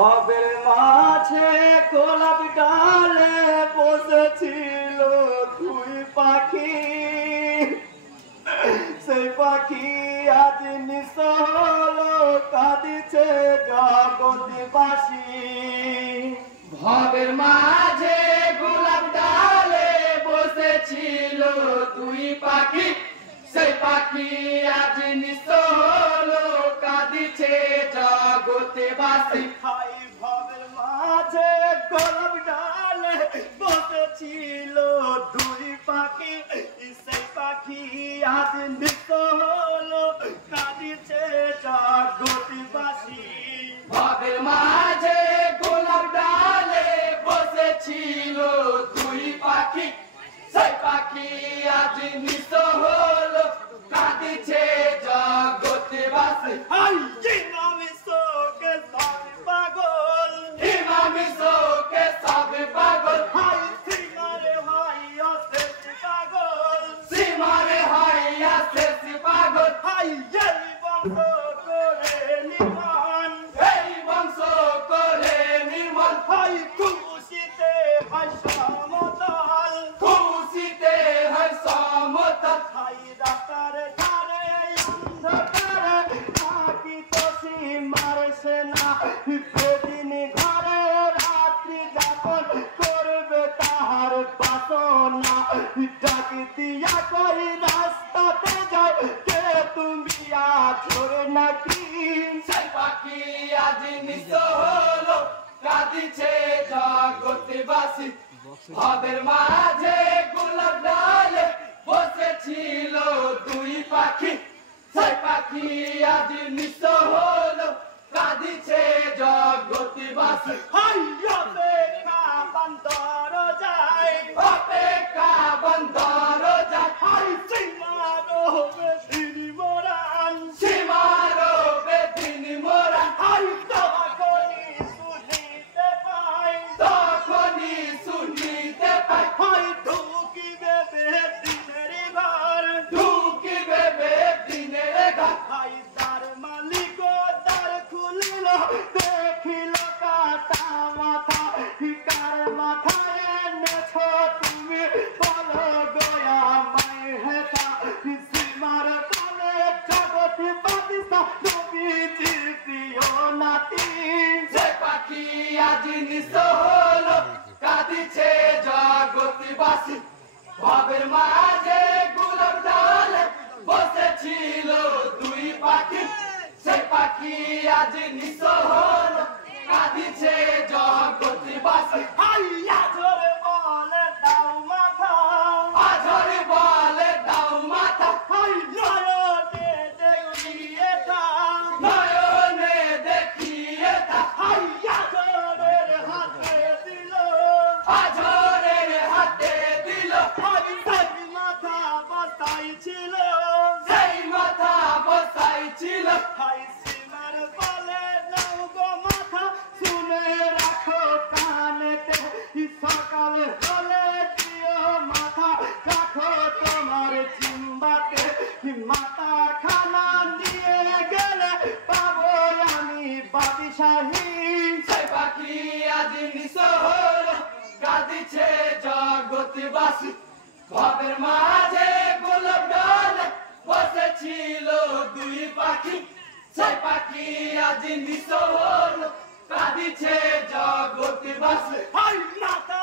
ভবের মাঝে গোলাপ ডালে বসেছিল দুই পাখি, সেই পাখি আজ নিঃস্ব হলো, কাঁদিছে জগৎবাসী। ভবের মাঝে গোলাপ ডালে বসেছিল দুই পাখি, সেই পাখি আজ নিঃস্ব হলো, কাঁদিছে জগৎবাসী। হাই ভবের মাঝে গোলাপ ডালে বসেছিল দুই পাখি, সেই পাখি আজ নিঃস্ব হলো, কাঁদিছে জগৎবাসী। ভবের মাঝে গোলাপ ডালে বসেছিল দুই পাখি, সেই পাখি আজ নিঃস্ব হলো, কাঁদিছে জগৎবাসী। হাই ইমামি শোকে সব পাগল, ইমামি শোকে সব পাগল, হাই সীমারে হইয়া শেষ পাগল, সীমারে হইয়া শেষ পাগল। হাই এই বংশ করে নির্মাণ, এই বংশ করে নির্মল, হাই খুশিতে হয় সমতল, খুশিতে হয় সমতল। হাই রাস্তার ধারে অন্ধকারে থাকিত সীমার সেনা, সেদিন ঘরে রাত্রি যাপন করবে তাহার বাসনা। ডাকি দিয়া কই রাস্তাতে যাও, কে তুমি আছোর নাকি? সেই পাখি আজ নিঃস্ব হলো, কাঁদিছে জগৎবাসী। ভবের মাঝে গোলাপ ডালে বসেছিল দুই পাখি, সেই পাখি আজ নিঃস্ব হলো, কাঁদিছে জগৎবাসী। হাইয়া দেখা বান্দর যায়, অপেক্ষা বন্দর যায়, হাই সীমারো বেদিনী মোরান, সীমারো বেদিন মোরা, হাই তখনই শুনিতে পাই, তখনই শুনিতে পাই, হাই ঢুকিবে বেদিনের ঘর, ঢুকিবে বেদিনের ঘর। হাই তার মালিক দ্বার খুলিল, দেখিল কাটা মাথা, কার মাথায় এনেছ তুমি বলো গয়া মাই হেতা। সীমার বলে জগৎবাসী নবীজির প্রিয় নাতি, যে পাখি আজ নিঃস্ব হলো, কাঁদিছে জগৎবাসী। ভবের মাঝে গোলাপ ডালে বসেছিল দুই পাখি, সেই পাখি আজ নিঃস্ব হলো, কাঁদিছে জগৎবাসী। হাইয়া জোরে বলে দাও মাথা, আঝরে বলে দাও মাথা, হাই নয়নে দেখিয়ে তা, নয়নে দেখিয়ে তা, হাইয়া জোরের হাতে দিল, আঝরের হাতে দিল, হাই সেই মাথা বসাইছিল, সেই মাথা বসাইছিল। হাই সীমার বলে নাও গো মাথা, শুনে রাখো কানেতে, সকালে হলে দিও মাথা, রাখো তোমার জিম্বাতে, মাথা খানা নিয়ে গেলে পাবো আমি বাদিশাহী। সেই পাখি আজ নিঃস্ব হলো, কাঁদিছে জগৎবাসী। ভবের মাঝে গোলাপ ডালে বসেছিল দুই পাখি, সেই পাখি আজ নিঃস্ব হলো, কাঁদিছে জগৎবাসী। হাই মাথা